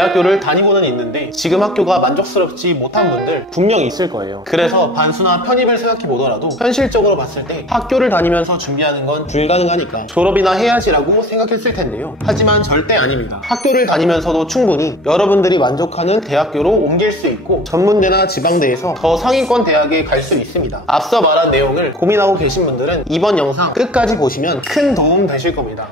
대학교를 다니고는 있는데 지금 학교가 만족스럽지 못한 분들 분명히 있을 거예요. 그래서 반수나 편입을 생각해 보더라도 현실적으로 봤을 때 학교를 다니면서 준비하는 건 불가능하니까 졸업이나 해야지라고 생각했을 텐데요. 하지만 절대 아닙니다. 학교를 다니면서도 충분히 여러분들이 만족하는 대학교로 옮길 수 있고 전문대나 지방대에서 더 상위권 대학에 갈 수 있습니다. 앞서 말한 내용을 고민하고 계신 분들은 이번 영상 끝까지 보시면 큰 도움 되실 겁니다.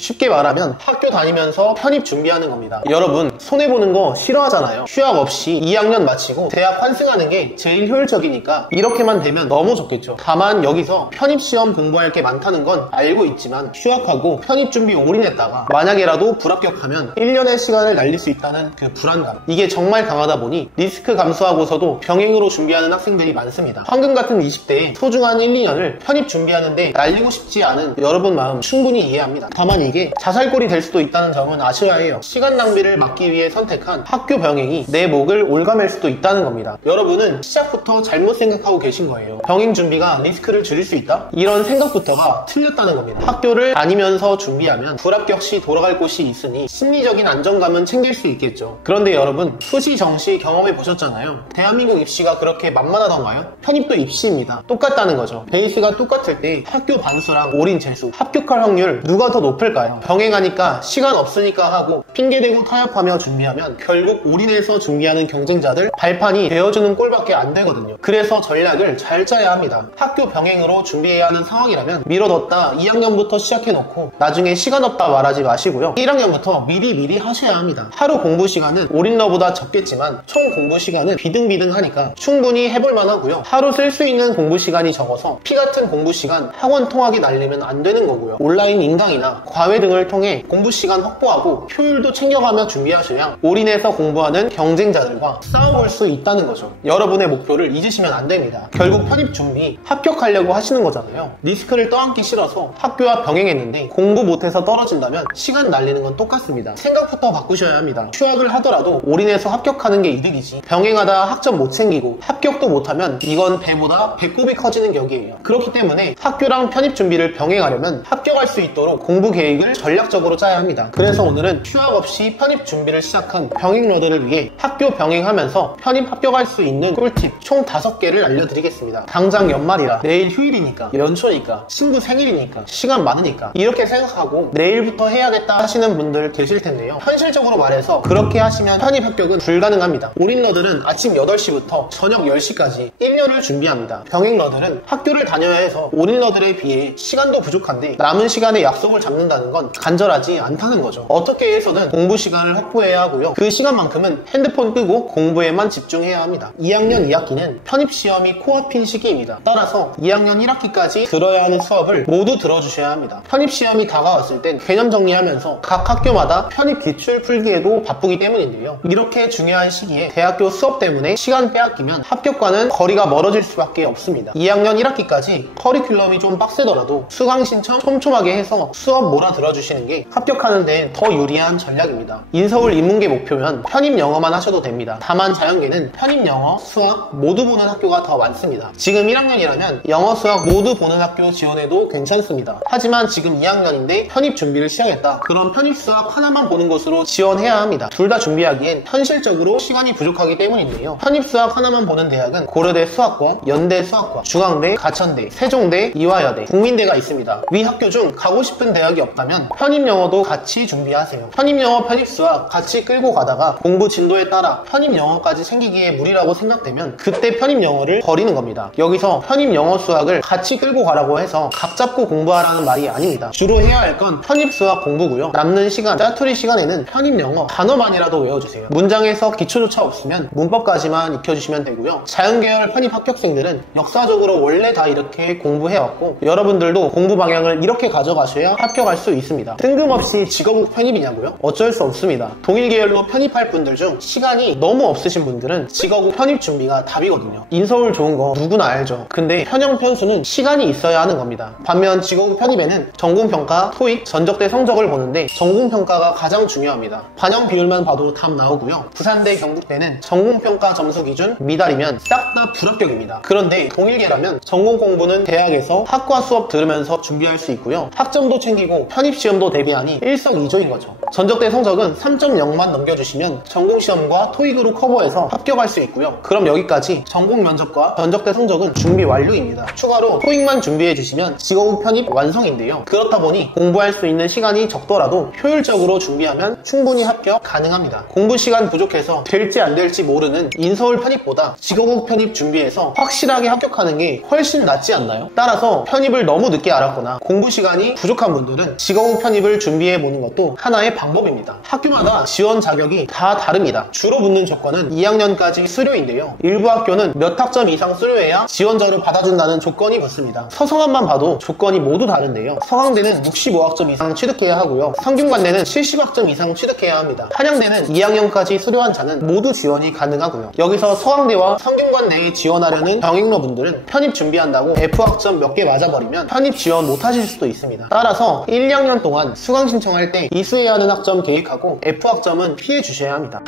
쉽게 말하면 학교 다니면서 편입 준비하는 겁니다. 여러분 손해보는 거 싫어하잖아요. 휴학 없이 2학년 마치고 대학 환승하는 게 제일 효율적이니까 이렇게만 되면 너무 좋겠죠. 다만 여기서 편입시험 공부할 게 많다는 건 알고 있지만 휴학하고 편입 준비 올인했다가 만약에라도 불합격하면 1년의 시간을 날릴 수 있다는 그 불안감, 이게 정말 강하다 보니 리스크 감수하고서도 병행으로 준비하는 학생들이 많습니다. 황금 같은 20대에 소중한 1, 2년을 편입 준비하는데 날리고 싶지 않은 여러분 마음 충분히 이해합니다. 다만 이게 자살골이 될 수도 있다는 점은 아셔야 해요. 시간 낭비를 막기 위해 선택한 학교 병행이 내 목을 올가맬 수도 있다는 겁니다. 여러분은 시작부터 잘못 생각하고 계신 거예요. 병행 준비가 리스크를 줄일 수 있다? 이런 생각부터가 틀렸다는 겁니다. 학교를 다니면서 준비하면 불합격 시 돌아갈 곳이 있으니 심리적인 안정감은 챙길 수 있겠죠. 그런데 여러분 수시 정시 경험해 보셨잖아요. 대한민국 입시가 그렇게 만만하던가요? 편입도 입시입니다. 똑같다는 거죠. 베이스가 똑같을 때 학교 반수랑 올인 재수, 합격할 확률 누가 더 높을까요? 병행하니까 시간 없으니까 하고 핑계대고 타협하며 준비하면 결국 올인해서 준비하는 경쟁자들 발판이 되어주는 꼴밖에 안 되거든요. 그래서 전략을 잘 짜야 합니다. 학교 병행으로 준비해야 하는 상황이라면 미뤄뒀다 2학년부터 시작해놓고 나중에 시간 없다 말하지 마시고요. 1학년부터 미리 하셔야 합니다. 하루 공부 시간은 올인러보다 적겠지만 총 공부 시간은 비등비등하니까 충분히 해볼만 하고요. 하루 쓸 수 있는 공부 시간이 적어서 피 같은 공부 시간 학원 통학이 날리면 안 되는 거고요. 온라인 인강이나 과외 등을 통해 공부 시간 확보하고 효율도 챙겨가며 준비하셔야 올인해서 공부하는 경쟁자들과 싸워볼 수 있다는 거죠. 여러분의 목표를 잊으시면 안 됩니다. 결국 편입 준비, 합격하려고 하시는 거잖아요. 리스크를 떠안기 싫어서 학교와 병행했는데 공부 못해서 떨어진다면 시간 날리는 건 똑같습니다. 생각부터 바꾸셔야 합니다. 휴학을 하더라도 올인해서 합격하는 게 이득이지 병행하다 학점 못 챙기고 합격도 못하면 이건 배보다 배꼽이 커지는 격이에요. 그렇기 때문에 학교랑 편입 준비를 병행하려면 합격할 수 있도록 공부 계획을 전략적으로 짜야 합니다. 그래서 오늘은 휴학 없이 편입 준비를 시작한 병행러들을 위해 학교 병행하면서 편입 합격할 수 있는 꿀팁 총 5개를 알려드리겠습니다. 당장 연말이라 내일 휴일이니까, 연초니까, 친구 생일이니까, 시간 많으니까 이렇게 생각하고 내일부터 해야겠다 하시는 분들 계실 텐데요. 현실적으로 말해서 그렇게 하시면 편입 합격은 불가능합니다. 올인러들은 아침 8시부터 저녁 10시까지 1년을 준비합니다. 병행러들은 학교를 다녀야 해서 올인러들에 비해 시간도 부족한데 남은 시간에 약속을 잡는다는 건 간절하지 않다는 거죠. 어떻게 해서든 공부 시간을 확보해야 하고요. 그 시간만큼은 핸드폰 끄고 공부에만 집중해야 합니다. 2학년 2학기는 편입시험이 코앞인 시기입니다. 따라서 2학년 1학기까지 들어야 하는 수업을 모두 들어주셔야 합니다. 편입시험이 다가왔을 땐 개념 정리하면서 각 학교마다 편입 기출 풀기에도 바쁘기 때문인데요. 이렇게 중요한 시기에 대학교 수업 때문에 시간 빼앗기면 합격과는 거리가 멀어질 수밖에 없습니다. 2학년 1학기까지 커리큘럼이 좀 빡세더라도 수강 신청 촘촘하게 해서 수업 몰아들어주시는 게 합격하는 데 더 유리한 전략입니다. 인서울 인문계 목표면 편입 영어만 하셔도 됩니다. 다만 자연계는 편입 영어, 수학 모두 보는 학교가 더 많습니다. 지금 1학년이라면 영어, 수학 모두 보는 학교 지원해도 괜찮습니다. 하지만 지금 2학년인데 편입 준비를 시작했다. 그럼 편입 수학 하나만 보는 곳으로 지원해야 합니다. 둘 다 준비하기엔 현실적으로 시간이 부족하기 때문인데요. 편입 수학 하나만 보는 대학은 고려대 수학과, 연대 수학과, 중앙대, 가천대, 세종대, 이화여대, 국민대가 있습니다. 위 학교 중 가고 싶은 대학이 없다면 편입 영어도 같이 준비하세요. 편입 영어, 편입 수학 같이 끌고 가다가 공부 진도에 따라 편입 영어까지 생기기에 무리라고 생각되면 그때 편입 영어를 버리는 겁니다. 여기서 편입 영어, 수학을 같이 끌고 가라고 해서 각 잡고 공부하라는 말이 아닙니다. 주로 해야 할 건 편입 수학 공부고요. 남는 시간, 짜투리 시간에는 편입 영어 단어만이라도 외워주세요. 문장에서 기초조차 없으면 문법까지만 익혀주시면 되고요. 자연계열 편입 합격생들은 역사적으로 원래 다 이렇게 공부해왔고 여러분들도 공부 방향을 이렇게 가져가셔야 합격할 수 있습니다. 뜬금없이 직업국 편입이냐고요? 어쩔 수 없습니다. 동일 계열로 편입할 분들 중 시간이 너무 없으신 분들은 직업국 편입 준비가 답이거든요. 인서울 좋은 거 누구나 알죠. 근데 편형 편수는 시간이 있어야 하는 겁니다. 반면 직업국 편입에는 전공평가, 토익, 전적대 성적을 보는데 전공평가가 가장 중요합니다. 반영 비율만 봐도 답 나오고요. 부산대, 경북대는 전공평가 점수 기준 미달이면 싹 다 불합격입니다. 그런데 동일계라면 전공 공부는 대학에서 학과 수업 들으면서 준비할 수 있고요. 학점도 챙기고 편입시험도 대비하니 일석이조인 거죠. 전적대 성적은 3.0만 넘겨주시면 전공시험과 토익으로 커버해서 합격할 수 있고요. 그럼 여기까지 전공 면접과 전적대 성적은 준비 완료입니다. 추가로 토익만 준비해주시면 직업 편입 완성인데요. 그렇다 보니 공부할 수 있는 시간이 적더라도 효율적으로 준비하면 충분히 합격 가능합니다. 공부 시간 부족해서 될지 안 될지 모르는 인서울 편입보다 직업국 편입 준비해서 확실하게 합격하는 게 훨씬 낫지 않나요? 따라서 편입을 너무 늦게 알았거나 공부 시간이 부족한 분들은 직업국 편입을 준비해보는 것도 하나의 방법입니다. 학교마다 지원 자격이 다 다릅니다. 주로 붙는 조건은 2학년까지 수료인데요. 일부 학교는 몇 학점 이상 수료해야 지원자를 받아준다는 조건이 붙습니다. 서성한만 봐도 조건이 모두 다른데요. 서강대는 65학점 이상 취득해야 하고요. 성균관대는 70학점 이상 취득해야 합니다. 한양대는 2학년까지 수료한 자는 모두 지원이 가능하고요. 여기서 서강대와 성균관대에 지원하려는 병행로 분들은 편입 준비한다고 F학점 몇 개 맞아버리면 편입 지원 못하실 수도 있습니다. 따라서 1, 2학년 동안 수강 신청할 때 이수해야 하는 학점 계획하고 F학점은 피해 주셔야 합니다.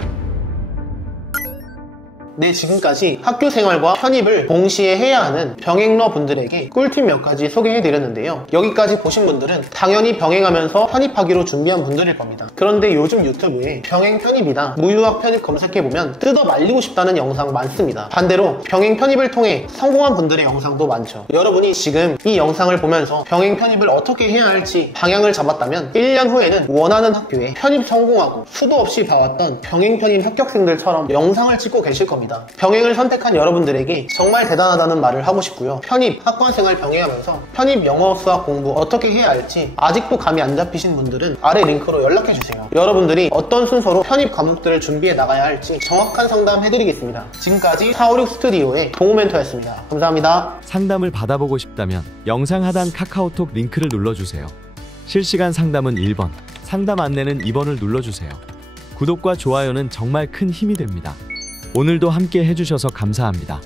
네, 지금까지 학교 생활과 편입을 동시에 해야 하는 병행러 분들에게 꿀팁 몇 가지 소개해드렸는데요. 여기까지 보신 분들은 당연히 병행하면서 편입하기로 준비한 분들일 겁니다. 그런데 요즘 유튜브에 병행 편입이나 무유학 편입 검색해보면 뜯어 말리고 싶다는 영상 많습니다. 반대로 병행 편입을 통해 성공한 분들의 영상도 많죠. 여러분이 지금 이 영상을 보면서 병행 편입을 어떻게 해야 할지 방향을 잡았다면 1년 후에는 원하는 학교에 편입 성공하고 수도 없이 봐왔던 병행 편입 합격생들처럼 영상을 찍고 계실 겁니다. 병행을 선택한 여러분들에게 정말 대단하다는 말을 하고 싶고요. 편입, 학과생활 병행하면서 편입 영어, 수학 공부 어떻게 해야 할지 아직도 감이 안 잡히신 분들은 아래 링크로 연락해주세요. 여러분들이 어떤 순서로 편입 과목들을 준비해 나가야 할지 정확한 상담 해드리겠습니다. 지금까지 456 스튜디오의 동호멘토였습니다. 감사합니다. 상담을 받아보고 싶다면 영상 하단 카카오톡 링크를 눌러주세요. 실시간 상담은 1번, 상담 안내는 2번을 눌러주세요. 구독과 좋아요는 정말 큰 힘이 됩니다. 오늘도 함께 해주셔서 감사합니다.